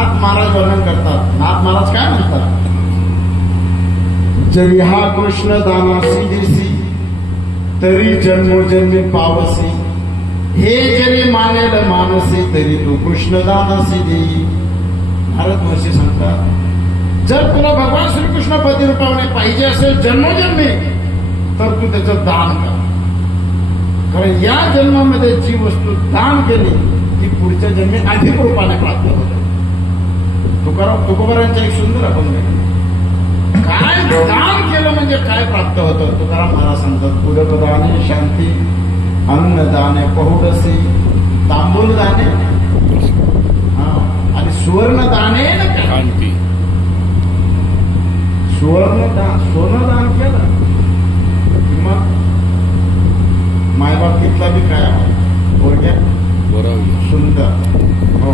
नाथ महाराज वर्णन करतात. नाथ महाराज काय म्हणतात? जरी हा कृष्ण दानासी देसी तरी जन्मोजन्मी पावसी, हे जरी मानेल मानसी तरी तू कृष्ण दानासी देई. नारद महर्षी सांगतात, जर तुला भगवान श्रीकृष्ण पतिरूपाने पाहिजे असेल जन्मोजन्मी तर तू त्याचं दान कर. कारण या जन्मामध्ये जी वस्तू दान केली ती पुढच्या जन्मी अधिक रूपाने प्राप्त होते. तुकोबारांचा एक सुंदर अभंग आहे. काय दान केलं म्हणजे काय प्राप्त होतं? तुकाराम महाराज सांगतात, उदकदाने शांती, अन्नदाने पहुडसी, तांबूल दाने आणि सुवर्ण दाने शांती. सुवर्ण दान, सोनं दान केलं मग मायबाप तिथला बी काय बोलक्या सुंदर. हो,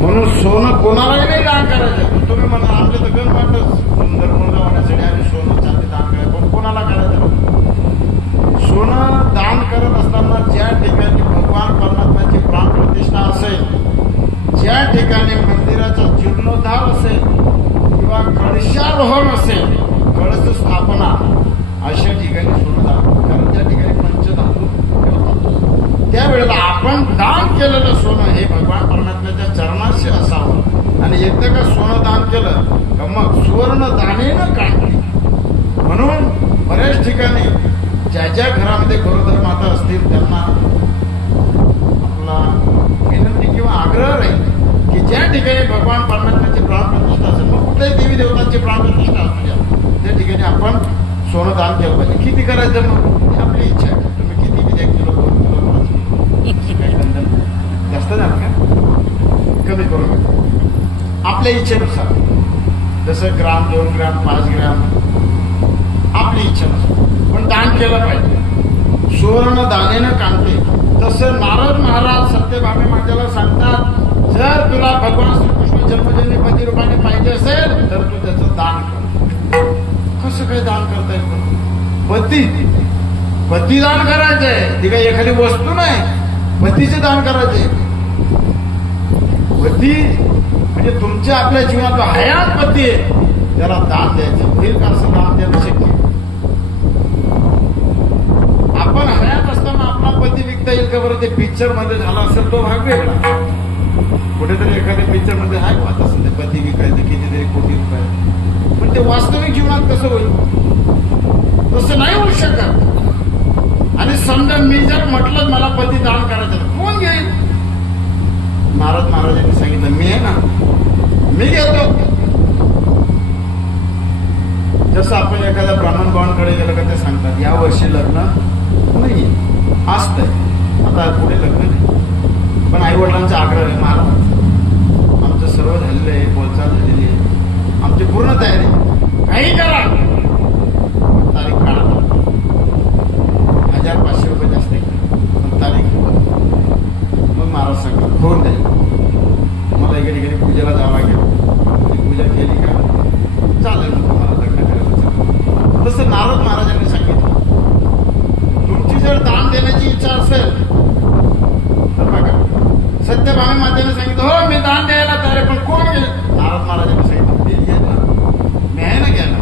म्हणून सोनं कोणालाही नाही दान करायचं. तुम्ही म्हणा आपले तर गण वाटत सुंदर मुलगा होण्यासाठी आम्ही सोनं चांदी दान करायचं, पण कोणाला करायचं? सोनं दान करत असताना ज्या ठिकाणी भगवान परमात्म्याची प्राणप्रतिष्ठा असेल, ज्या ठिकाणी मंदिराचा जीर्णोद्धार असेल किंवा कळशारोहण असेल, कळश स्थापना, अशा ठिकाणी सोनं दान. कारण त्या ठिकाणी पंचधातू ठेवतात. त्यावेळेला आपण दान केलेलं सोनं हे भगवान परमात्म्याच्या चरणाशी असावं. आणि एकदा का सोनं दान केलं का मग सुवर्ण दानेनं काढली. म्हणून बऱ्याच ठिकाणी ज्या ज्या घरामध्ये गरोदर माता असतील त्यांना आपला विनंती किंवा आग्रह राहील की ज्या ठिकाणी भगवान परमात्म्याची प्राणप्रतिष्ठा असेल, मग कुठल्याही देवी देवतांची प्राणप्रतिष्ठा असू द्या, त्या ठिकाणी आपण सोनं दान केलं पाहिजे. किती करायचं मग आपली इच्छा आहे. तुम्ही किती 1 किलो 2 किलो 5 किलो जास्त द्या का कमी करून आपल्या इच्छेनुसार. जसं ग्राम 2 ग्राम 5 ग्राम आपली इच्छेनुसार पण दान केलं पाहिजे. सुवर्ण दानेनं काढते. तसं नारद महाराज सत्यभामी मातेला सांगतात, जर तुला भगवान श्रीकृष्ण जन्मजन्मी पती रूपाने पाहिजे असेल तर तू त्याचं दान कर. कसं काय दान करता येतं? पती दान करायचंय. ती काही एखादी वस्तू नाही, पतीचे दान करायचे. पती म्हणजे तुमच्या आपल्या जीवनात हयात पती आहे, त्याला दान द्यायचं. होईल का असं दान देणं शक्य? आपण हयात असताना आपला पती विकता येईल का बरं? ते पिक्चर मध्ये झाला असेल तो भाग वेगळा. कुठेतरी एखाद्या पिक्चर मध्ये आहे आता सध्या पती विकायचं कितीतरी कोटी रुपये, पण ते वास्तविक जीवनात कसं होईल? तसं नाही होऊ शकत. आणि समजा मी जर म्हटलं मला पती दान करायचं, कोण घेईल? नारद महाराजांनी सांगितलं, मी आहे ना, मी घेतो. जसं आपण एखाद्या ब्राह्मण भावांकडे गेलं का ते सांगतात, या वर्षी लग्न नाही असतंय, आता पुढे लग्न नाही, पण आई वडिलांचा आग्रह आहे, महाराज आमचं सर्व झालेलं आहे, बोलचाल झालेली आहे, आमची पूर्ण तयारी, काही करा, तारीख काढा. 1500 रुपये जास्त आहे, तारीख. मग महाराज सांगतात होऊन जाईल. मला एका ठिकाणी पूजेला जावं लागेल, पूजा केली का चालेल, तुम्हाला लग्न करायला चालेल. तसं नारद महाराजांनी सांगितलं, तुमची जर दान देण्याची इच्छा असेल तर बघा, सत्यभामी मातेने सांगितलं हो मी दान द्यायला तयार आहे, पण कोण घेईल? नारद महाराजांनी सांगितलं ते घ्या ना, मी आहे ना घ्यायला.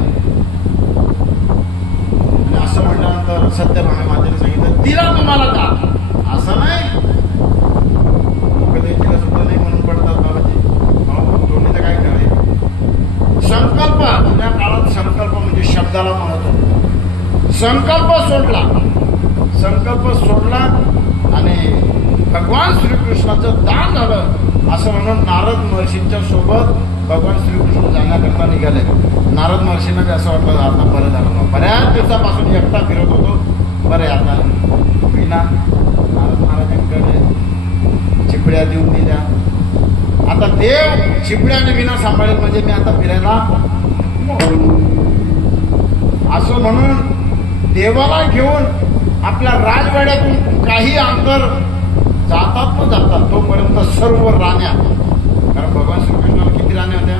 आणि असं म्हटल्यानंतर सत्यभामी मातेने सांगितलं तिला तुम्हाला दान. असं नाही कधी तिला सुद्धा नाही म्हणून पडतात बाबाजी. दोन्ही तर काय करायचं? संकल्प, जुन्या काळात संकल्प म्हणजे शब्दाला महत्व. संकल्प सोडला आणि भगवान श्रीकृष्णाचं दान झालं असं म्हणून नारद महर्षींच्या सोबत भगवान श्रीकृष्ण जाण्याकरता निघाले. नारद महर्षींना बी असं वाटलं आता बरं झालं, मग बऱ्याच दिवसापासून एकटा फिरत होतो, बरे आता विना नारद महाराजांकडे चिपड्या देऊन दिल्या. आता देव चिपड्याने विना सांभाळेल म्हणजे मी आता फिरायला असं म्हणून देवाला घेऊन आपल्या राजवाड्यातून काही अंतर जातात तोपर्यंत सर्व राण्या, कारण भगवान श्रीकृष्णाला किती राण्या होत्या?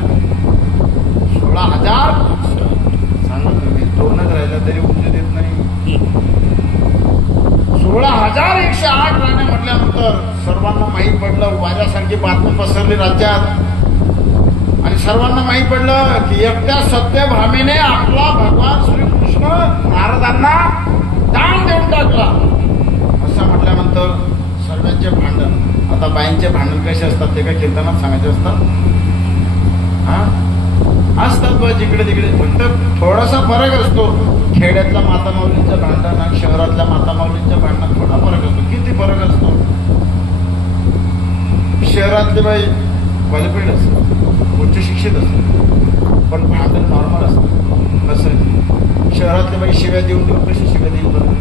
16,000. सांगा तुम्ही, 2च राहिला तरी उंची देत नाही. 16,108 राण्या म्हटल्यानंतर सर्वांना माहीत पडलं, वाऱ्यासारखी बातमी पसरली राज्यात आणि सर्वांना माहीत पडलं की एकट्या सत्यभामेने आपला भगवान श्रीकृष्ण नारदांना दान देऊन टाकला. असं म्हटल्यानंतर सर्वांचे भांडण. आता बाईंचे भांडण कसे असतात ते काय कीर्तनात सांगायचे असतात? असतात बस जिकडे तिकडे. फक्त थोडासा फरक असतो. खेड्यातल्या माता माऊलींचं भांडण आणि शहरातल्या माता माऊलींच्या भांडणात थोडा फरक असतो. किती फरक असतो? शहरातली बाई क्वालिफाईड असते, उच्च शिक्षित असते, पण भांडण नॉर्मल असतं. कसं शहरातली बाई शिव्या देऊन कशी शिव्या देईल बरं?